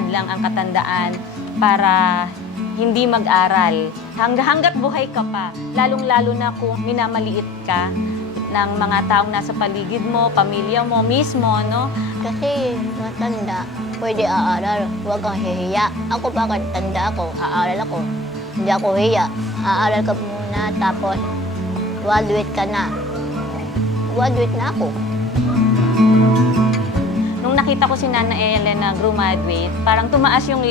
hadlang ang katandaan para hindi mag-aral. Hanggat buhay ka pa, lalong-lalo na kung minamaliit ka ng mga taong nasa paligid mo, pamilya mo mismo, no? Kasi matanda, pwede aaral, huwag kang hihiya. Ako bakit tanda ako, aaral ako. Hindi ako hiya. Aaral ka muna, tapos graduate ka na. Graduate na ako. Nung nakita ko si Nana Ellen na graduate, parang tumaas yung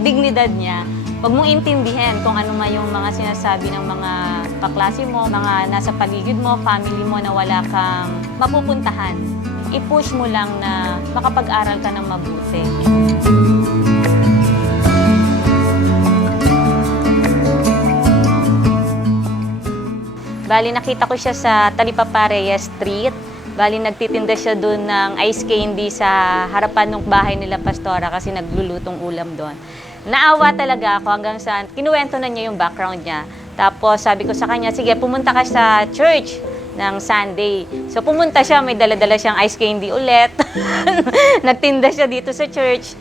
dignidad niya. Huwag mong intindihin kung ano man yung mga sinasabi ng mga kaklase mo, mga nasa paligid mo, family mo na wala kang mapupuntahan. I-push mo lang na makapag-aral ka ng mabuti. Bali, nakita ko siya sa Talipapa Street. Bali, nagtitinda siya doon ng ice candy sa harapan ng bahay nila Pastora kasi naglulutong ulam doon. Naawa talaga ako hanggang sa kinuwento na niya yung background niya. Tapos sabi ko sa kanya, sige, pumunta ka sa church ng Sunday. So pumunta siya, may dala-dala siyang ice candy ulit. Nagtinda siya dito sa church.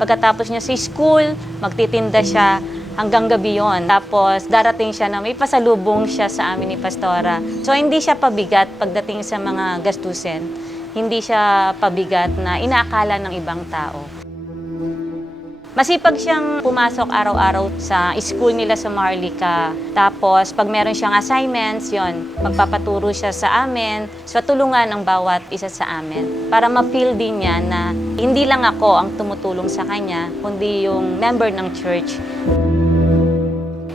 Pagkatapos niya sa school, magtitinda siya hanggang gabi yon. Tapos darating siya na may pasalubong siya sa amin ni Pastora. So hindi siya pabigat pagdating sa mga gastusin. Hindi siya pabigat na inaakala ng ibang tao. Masipag siyang pumasok araw-araw sa school nila sa Marlica. Tapos, pag meron siyang assignments, yon, magpapaturo siya sa amin. So, tulungan ang bawat isa sa amin. Para ma-feel din niya na hindi lang ako ang tumutulong sa kanya, kundi yung member ng church.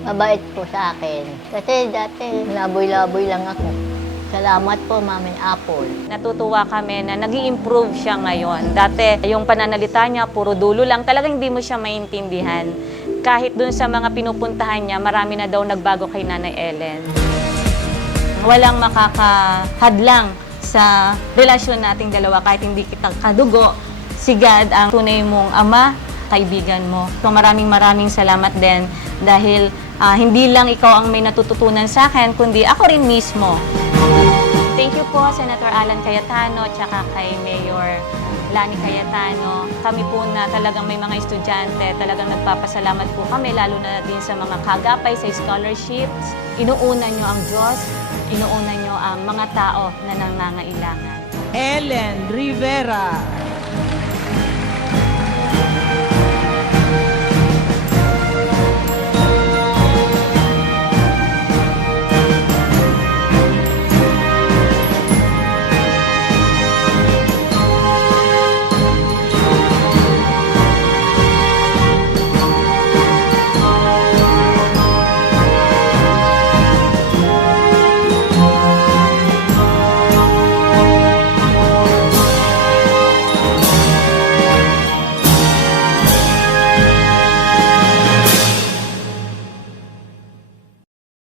Mabait po sa akin. Kasi dati, laboy-laboy lang ako. Salamat po, Mami Apple. Natutuwa kami na nag-i-improve siya ngayon. Dati, yung pananalita niya, puro dulo lang. Talagang hindi mo siya maintindihan. Kahit dun sa mga pinupuntahan niya, marami na daw nagbago kay Nanay Ellen. Walang makakahadlang sa relasyon nating dalawa kahit hindi kita kadugo. Si God ang tunay mong ama, kaibigan mo. So maraming salamat din dahil hindi lang ikaw ang may natututunan sa akin, kundi ako rin mismo. Thank you po, Senator Alan Cayetano, tsaka kay Mayor Lani Cayetano. Kami po na talagang may mga estudyante, talagang nagpapasalamat po kami, lalo na din sa mga kagapay sa scholarships. Inuuna nyo ang Diyos, inuuna nyo ang mga tao na nangangailangan. Ellen Rivera.